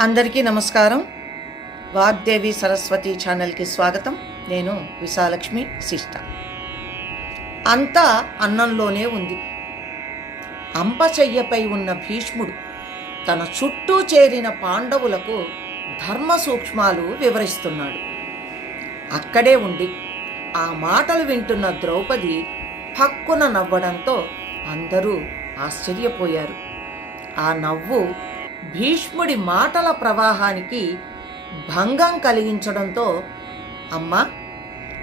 అందరికీ నమస్కారం. వాగ్దేవి సరస్వతి ఛానల్కి స్వాగతం. నేను విశాలక్ష్మి శిష్ట అంతా అన్నంలోనే ఉంది. అంపశయ్యపై ఉన్న భీష్ముడు తన చుట్టూ చేరిన పాండవులకు ధర్మ సూక్ష్మాలు వివరిస్తున్నాడు. అక్కడే ఉండి ఆ మాటలు వింటున్న ద్రౌపది పక్కున నవ్వడంతో అందరూ ఆశ్చర్యపోయారు. ఆ నవ్వు భీష్ముడి మాటల ప్రవాహానికి భంగం కలిగించడంతో అమ్మా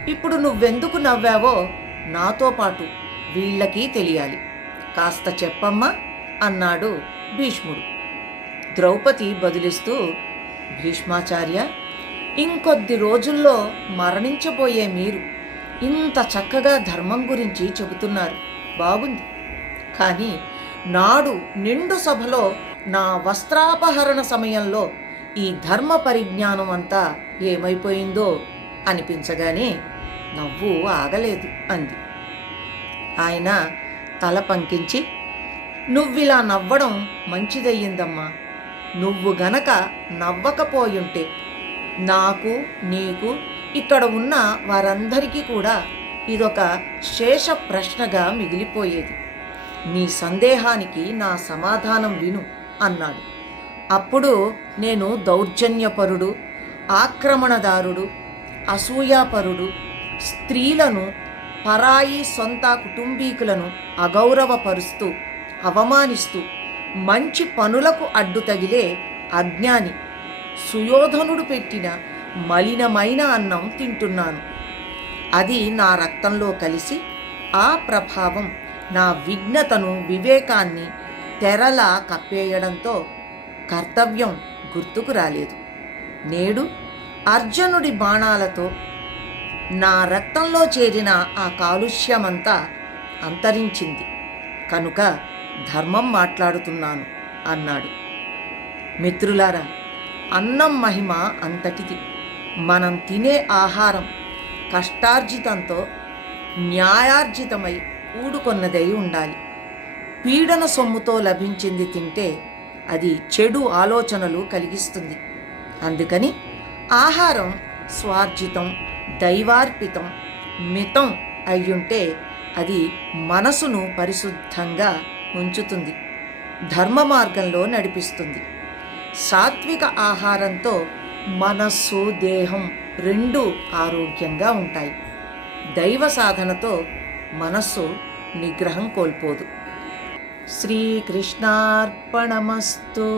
ఇప్పుడు నువ్వెందుకు నవ్వావో నాతో పాటు వీళ్ళకి తెలియాలి. కాస్త చెప్పమ్మా అన్నాడు భీష్ముడు. ద్రౌపది బదులిస్తూ భీష్మాచార్య ఇంకొద్ది రోజుల్లో మరణించబోయే మీరు ఇంత చక్కగా ధర్మం గురించి చెబుతున్నారు. బాగుంది. కానీ నాడు నిండు సభలో నా వస్త్రాపహరణ సమయంలో ఈ ధర్మ పరిజ్ఞానం అంతా ఏమైపోయిందో అనిపించగానే నవ్వు ఆగలేదు అంది. ఆయన తల పంకించి నువ్విలా నవ్వడం మంచిదయ్యిందమ్మా. నువ్వు గనక నవ్వకపోయుంటే నాకు నీకు ఇక్కడ ఉన్న వారందరికీ కూడా ఇదొక శేష ప్రశ్నగా మిగిలిపోయేది. నీ సందేహానికి నా సమాధానం విను. అన్నాడు. అప్పుడు నేను దౌర్జన్యపరుడు ఆక్రమణదారుడు అసూయాపరుడు స్త్రీలను పరాయి సొంత కుటుంబీకులను అగౌరవపరుస్తూ అవమానిస్తూ మంచి పనులకు అడ్డు తగిలే అజ్ఞాని సుయోధనుడు పెట్టిన మలినమైన అన్నం తింటున్నాను. అది నా రక్తంలో కలిసి ఆ ప్రభావం నా విఘ్నతను వివేకాన్ని తెరలా కప్పేయడంతో కర్తవ్యం గుర్తుకు రాలేదు. నేడు అర్జునుడి బాణాలతో నా రక్తంలో చేరిన ఆ కాలుష్యమంతా అంతరించింది. కనుక ధర్మం మాట్లాడుతున్నాను అన్నాడు. మిత్రులారా అన్నం మహిమ అంతటిది. మనం తినే ఆహారం కష్టార్జితంతో న్యాయార్జితమై కూడుకొన్నదై ఉండాలి. పీడన సొమ్ముతో లభించింది తింటే అది చెడు ఆలోచనలు కలిగిస్తుంది. అందుకని ఆహారం స్వార్జితం దైవార్పితం మితం అయ్యుంటే అది మనసును పరిశుద్ధంగా ఉంచుతుంది ధర్మ మార్గంలో నడిపిస్తుంది. సాత్విక ఆహారంతో మనస్సు దేహం రెండు ఆరోగ్యంగా ఉంటాయి. దైవ సాధనతో మనస్సు నిగ్రహం కోల్పోదు. श्रीकृष्णार्पणमस्तु।